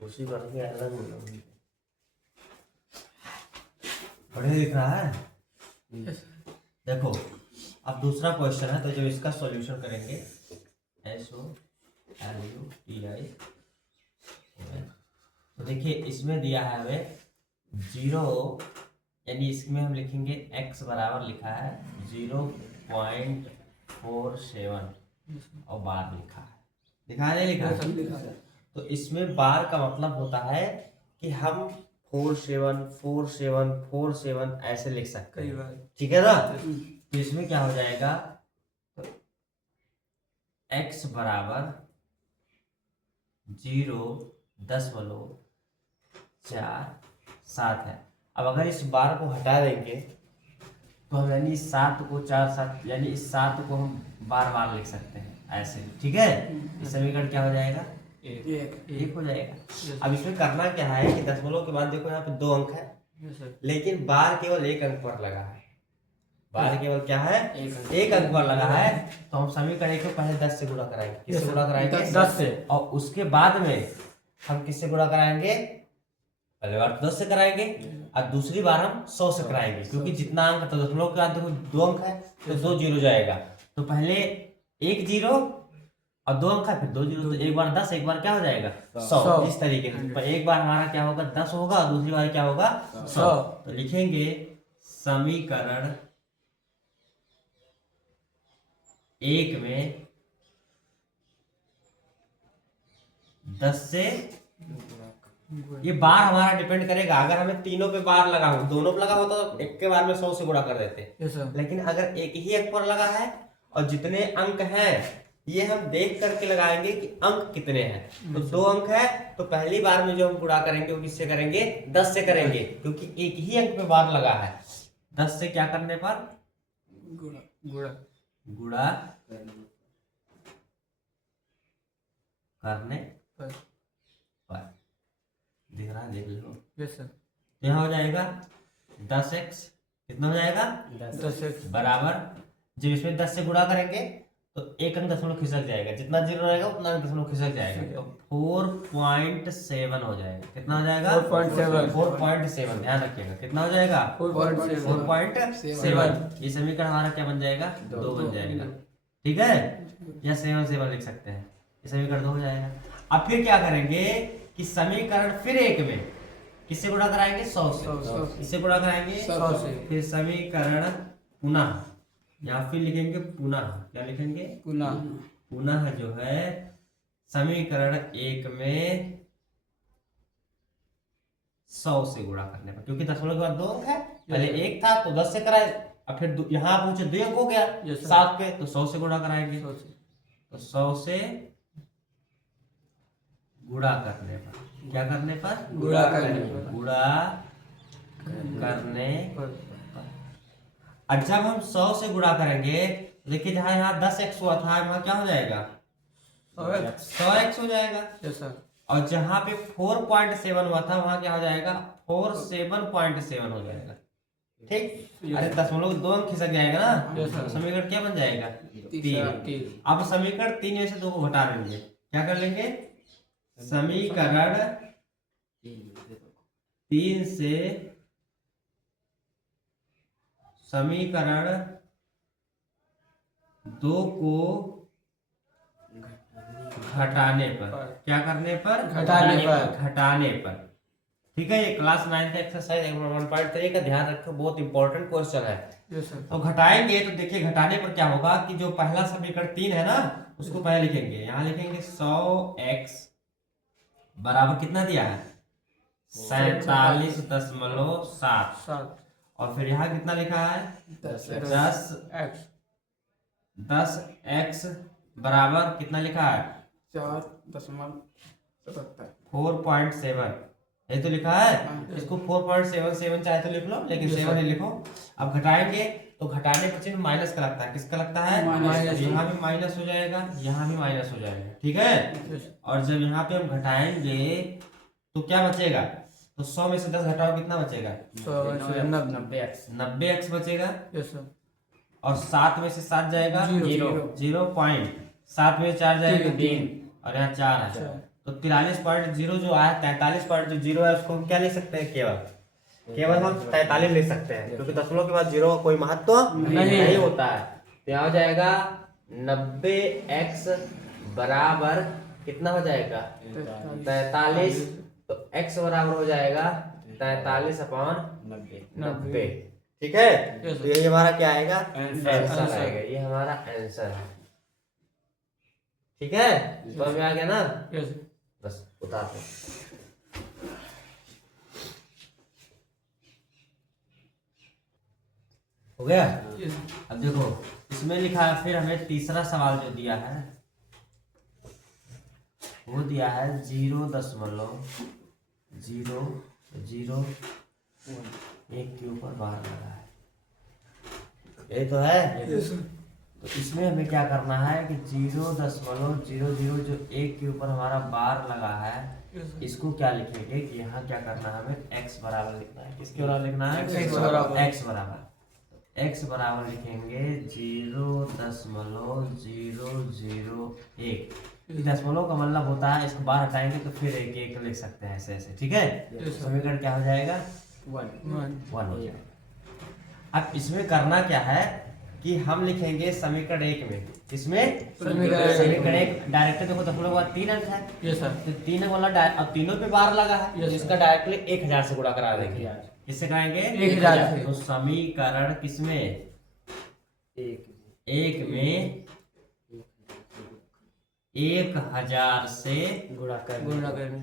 उसी बन के अलग बढ़िया दिख रहा है। देखो अब दूसरा क्वेश्चन है, तो जब इसका सॉल्यूशन करेंगे SOLUTI, तो देखिए इसमें दिया है हमें 0, यानी इसमें हम लिखेंगे x बराबर लिखा है 0.47 और बार लिखा है, लिखा नहीं लिखा है। तो इसमें बार का मतलब होता है कि हम 474747 ऐसे लिख सकते हैं, ठीक है ना। तो इसमें क्या हो जाएगा, तो x बराबर 0.47 है। अब अगर इस बार को हटा देंगे तो हम यानी इस 7 को 4 यानी इस 7 को हम बार बार लिख सकते हैं ऐसे, ठीक है। इस समीकरण क्या हो जाएगा, एक हो जाएगा। अब इसमें करना क्या है कि दशमलव के बाद देखो यहाँ पे 2 अंक है, लेकिन बार केवल 1 अंक पर लगा है। बार केवल क्या है, 1 अंक पर लगा है। तो हम समीकरण को पहले 10 से गुणा कराएंगे, किससे गुणा कराएंगे, 10 से। और उसके बाद में हम किससे गुणा कराएंगे, पहले बार तो 10 से कराएंगे और दूसरी बार हम 100 से कराएंगे, क्योंकि जितना अंक तो दशमलव के बाद देखो 2 अंक है तो 2 जीरो जाएगा। तो पहले 1 जीरो और 2 अंक है, फिर 2 जीरो, तो एक बार 10, एक बार क्या हो जाएगा 100। इस तरीके से एक बार हमारा क्या होगा 10 होगा और दूसरी बार क्या होगा 100। तो लिखेंगे समीकरण 1 में 10 से, ये बार हमारा डिपेंड करेगा। अगर हमें तीनों पे बार लगा हो, दोनों पे लगा होता तो एक के बार में 100 से गुणा कर देते, लेकिन अगर एक ही अंक पर लगा है और जितने अंक हैं ये हम देख करके लगाएंगे कि अंक कितने हैं। तो 2 अंक है तो पहली बार में जो हम गुणा करेंगे वो किससे करेंगे, 10 से करेंगे, क्योंकि एक ही अंक पे बार लगा है। 10 से क्या करने पर, गुणा करने पर दिख रहा है, देख लो। Yes sir. यहाँ हो जाएगा 10x, कितना हो जाएगा 10x बराबर, जब इसमें 10 से गुणा करेंगे तो एक अंक दशमलव खिसक जाएगा, जितना जीरो रहेगा उतना अंक दशमलव खिसक जाएगा, तो 4.7 हो जाएगा। कितना हो जाएगा 4.7, ध्यान रखिएगा कितना हो जाएगा 4.7। ये समीकरण हमारा क्या बन जाएगा, 2 बन जाएगा, ठीक है। या 7 लिख सकते हैं, ये समीकरण 2 हो जाएगा। अब फिर क्या करेंगे कि समीकरण फिर 1 में किससे गुणा कराएंगे, 100 से। किससे गुणा कराएंगे, 100 से। फिर समीकरण पुनः, या फिर लिखेंगे पुनः, क्या लिखेंगे पुनः जो है समीकरण 1 में 100 से गुणा करने पर, क्योंकि दशमलव के बाद 2 अंक है, पहले 1 था तो 10 से कराए, अब फिर यहाँ पहुंचे 2 अंक हो गया 7 पे, तो 100 से गुणा कराएंगे। तो 100 से गुणा करने पर, क्या करने पर, गुणा करने पर। और जब हम 100 से गुणा करेंगे, देखिए जहां यहाँ 10x हुआ था वहां क्या हो जाएगा 100x हो जाएगा। और जहां पे 4.7 हुआ था वहां क्या हो जाएगा 47.7 हो जाएगा, ठीक। अरे दशमलव 2 अंक खिसक जाएगा ना, तो समीकरण क्या बन जाएगा 3। अब समीकरण 3 में से 2 को घटा लेंगे, क्या कर लेंगे, समीकरण 3 से समीकरण 2 को घटाने पर, क्या करने पर, घटाने पर, ठीक है। ये क्लास 9 का एक्सरसाइज 1.3 का ध्यान रखो, बहुत इंपॉर्टेंट क्वेश्चन है। तो घटाएंगे तो देखिए घटाने पर क्या होगा कि जो पहला समीकरण 3 है ना उसको पहले लिखेंगे, यहाँ लिखेंगे 100x बराबर कितना दिया है 47.7, और फिर यहाँ कितना लिखा है 10x बराबर कितना लिखा है 4.7, ये तो लिखा है। इसको 4.77 चाहे तो लिख लो, लेकिन 7 ही लिखो। अब घटाएंगे तो घटाने पर चिन्ह माइनस का लगता है, किसका लगता है, यहाँ भी माइनस हो जाएगा, यहाँ भी माइनस हो जाएगा, ठीक है। और जब यहाँ पे हम घटाएंगे तो क्या बचेगा, तो 100 में से 10 घटाओ कितना बचेगा 90x बचेगा। और 7 में से 7 जाएगा 0, 7 में 4 जाएगा 3, और यहाँ 4 है तो 43.0 जो आया, 43.0 है, उसको हम क्या ले सकते हैं? केवल हम 43 ले सकते हैं, क्योंकि दशमलव के बाद जीरो का कोई महत्व नहीं होता है। तो यहाँ हो जाएगा 90x बराबर कितना हो जाएगा? 43। तो x बराबर हो जाएगा 43/90। ठीक है, तो यही हमारा क्या आएगा? आंसर आएगा। ये हमारा आंसर है। ठीक है, समझ में आ गया ना? बस उतारते हैं। हो गया? अब देखो इसमें लिखा है, फिर हमें तीसरा सवाल जो दिया है वो दिया है 0.001 के ऊपर बार लगा है। यही तो है। तो इसमें हमें क्या करना है कि 0.00 जो 1 के ऊपर हमारा बार लगा है, इसको क्या लिखेंगे कि यहाँ क्या करना है? हमें x बराबर लिखना है। किसके बराबर लिखना है? x बराबर। x बराबर लिखेंगे 0.001। दशमलव का मतलब होता है, इसको बाहर हटाएंगे तो फिर एक एक लिख सकते हैं, ऐसे ऐसे। ठीक है, समीकरण क्या हो जाएगा? 1 हो जाएगा। अब इसमें करना क्या है कि हम लिखेंगे समीकरण 1 में। किसमें? समीकरण 1 डायरेक्ट देखो, दशमलव के बाद 3 अंक है। तो 3 अंक वाला अब तीनों पे बार लगा है, इसका डायरेक्टली 1000 से गुणा करा देंगे। किससे कराएंगे? 1000 से। तो समीकरण किसमें? 1 में 1000 से गुणा करने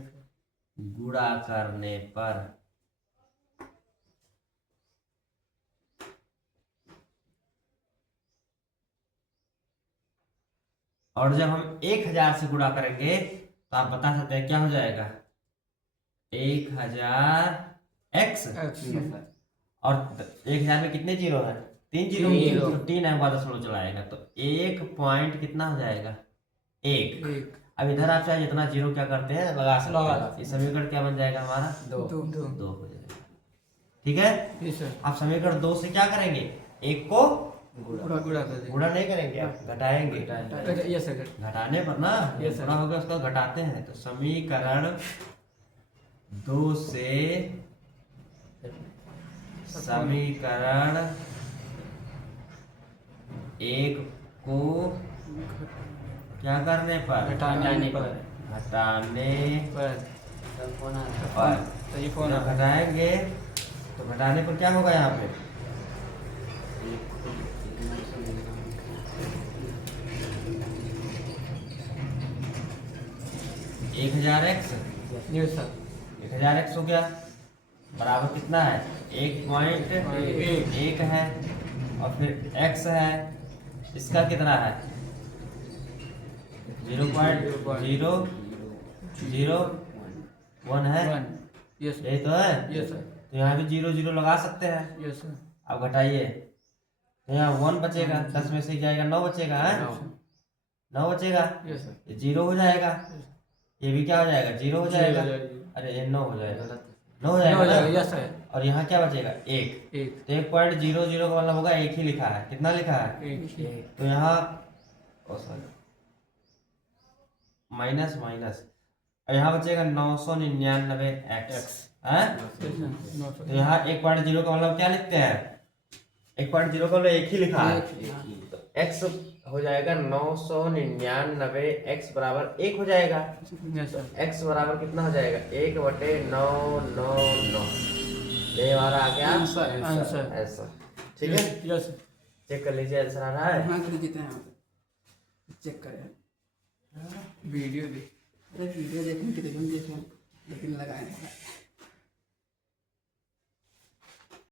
पर और जब हम 1000 से गुणा करेंगे तो आप बता सकते हैं क्या हो जाएगा? 1000x। और 1000 में कितने जीरो है? 3 जीरो। तो 3 अंक बाद दशमलव चलाएगा तो 1 पॉइंट कितना हो जाएगा? 1। अब इधर आप चाहे जितना जीरो क्या करते हैं लगा सकते हैं। इस समीकरण क्या बन जाएगा हमारा? 2 हो जाएगा। ठीक है, आप समीकरण 2 से क्या करेंगे? 1 को गुणा नहीं करेंगे, आप घटाएंगे। घटाने पर ना गुणा हो गया, उसका घटाते हैं। तो समीकरण 2 से समीकरण 1 को क्या करने पर? घटाने पर। घटाएंगे तो घटाने पर क्या होगा? यहाँ पे 1000x। 1000x हो गया, बराबर कितना है? 1.1 है। और फिर x है, इसका कितना है? 0.001 है। यही तो है। तो यहाँ भी 0 0 लगा सकते हैं। अब घटाइए तो यहाँ 1 बचेगा, 10 में से जाएगा 9 बचेगा है। 9 बचेगा, ये 0 हो जाएगा। ये भी क्या हो जाएगा? 0 हो जाएगा। अरे ये 9 हो जाएगा, 9 हो जाएगा ना। और यहाँ क्या बचेगा? 1। तो 1.00 का मतलब होगा 1 ही लिखा है। कितना लिखा है? 1। तो यहाँ माइनस माइनस, और यहाँ बचेगा 999x है। तो यहाँ 1.0 का मतलब क्या लिखते हैं? 1.0 का मतलब 1 ही लिखा है। तो x हो जाएगा 999, x बराबर 1 हो जाएगा। तो x बराबर कितना हो जाएगा? 1/999। ये हमारा आ गया आंसर। ठीक है, चेक कर लीजिए आंसर आ रहा है। चेक करें वीडियो देखने के लिए लेकिन लगाए